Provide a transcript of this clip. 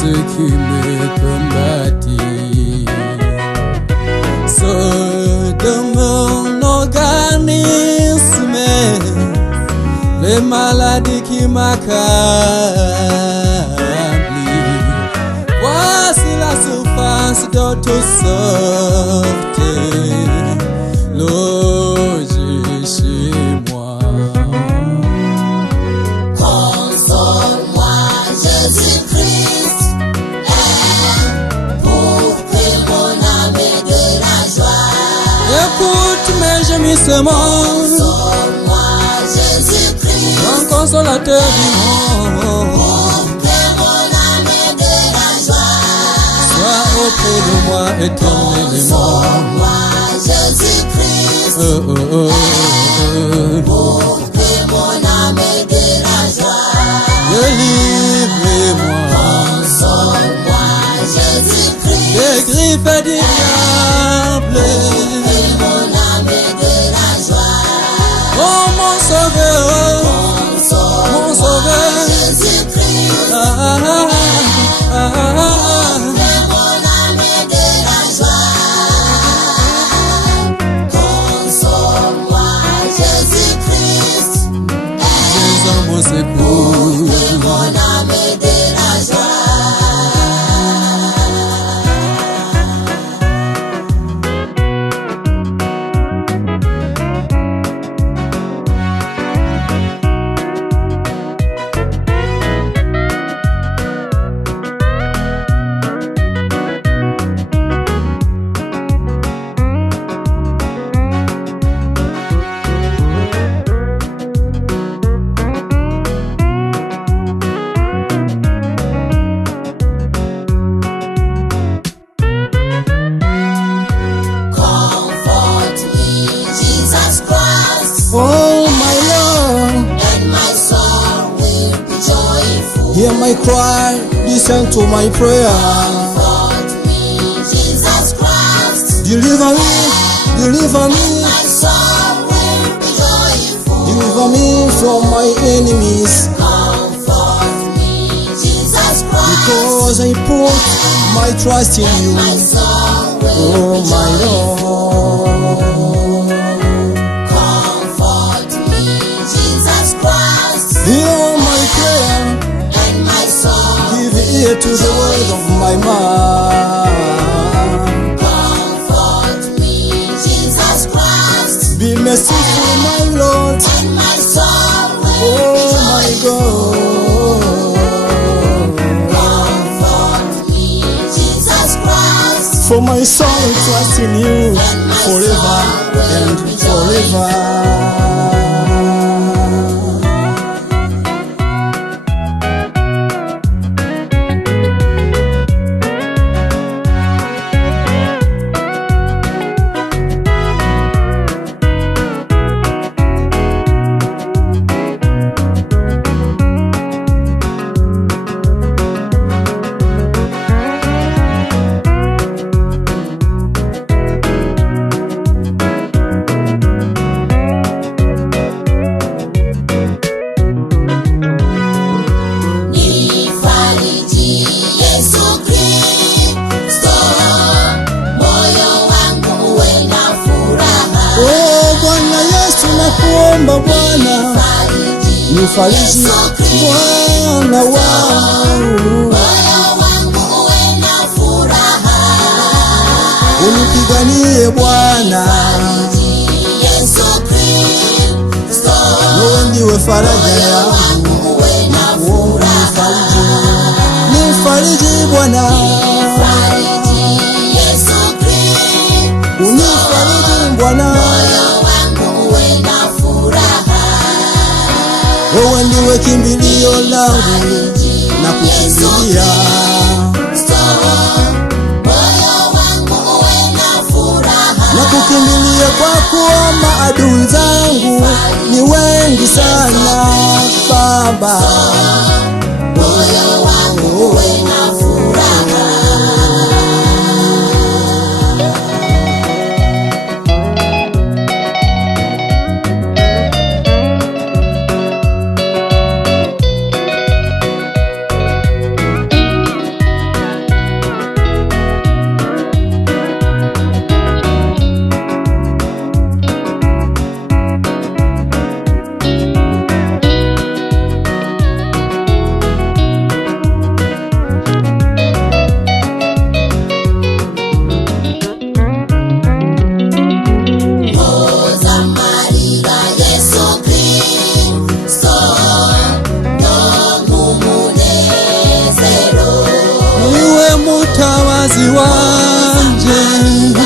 ceux qui me combattent. C'est de mon organisme les maladies qui m'accablent. Voici la souffrance de toutes sortes logée chez moi. Console-moi, Jésus-Christ, pour que mon âme ait de la joie. Écoute mes gémissements, Console-moi, Jésus-Christ, mon consolateur du monde. pour que mon âme ait de la joie. Sois auprès de moi éternellement. Console-moi, Jésus-Christ, pour que mon âme ait de la joie. Délivre-moi Console-moi, Jésus-Christ, des griffes du diable. que mon âme ait de la joie. Oh mon sauveur, mon sauveur. Jésus-Christ, Ah, ah, ah, ah, ah. que mon âme ait de la joie. Console-moi, Jésus-Christ, Jésus mon secours. que mon âme ait de la joie. Comfort me, Jesus Christ, Oh my Lord, and my soul will be joyful. hear my cry, listen to my prayer. Comfort me, Jesus Christ, Deliver me, deliver me, my soul will be joyful. deliver me from my enemies. Comfort me, Jesus Christ, Because I put my trust in you. my soul will Oh be my joyful. Lord, Comfort me, Jesus Christ, hear my prayer, and my soul give ear to the word of my mouth. comfort me, Jesus Christ, Be merciful, my Lord, and my soul will oh be my joyful. God. Comfort me, Jesus Christ, For my soul trust in you forever and forever. Nifariji Yesu Kristo, moyo wangu uwe na furaha. Oh Bwana Yesu, nakuomba Bwana, nifariji Bwana wangu, Moyo wangu uwe na furaha. unipiganie Bwana, Yesu Kristo, wewe ndiwe faraja moyo yangu. wangu uwe na furaha. Nifariji Bwana, Fariji Yesu Kristo, unifariji Bwana, moyo wangu uwe na furaha. wewe ndiwe kimbilio langu na kukimbilia. Moyo wangu uwe na furaha. Na kukimbilia kwa kuwa maadui zangu ni wengi sana Baba. Moyo wangu uwe na furaha. Mwokozi wanje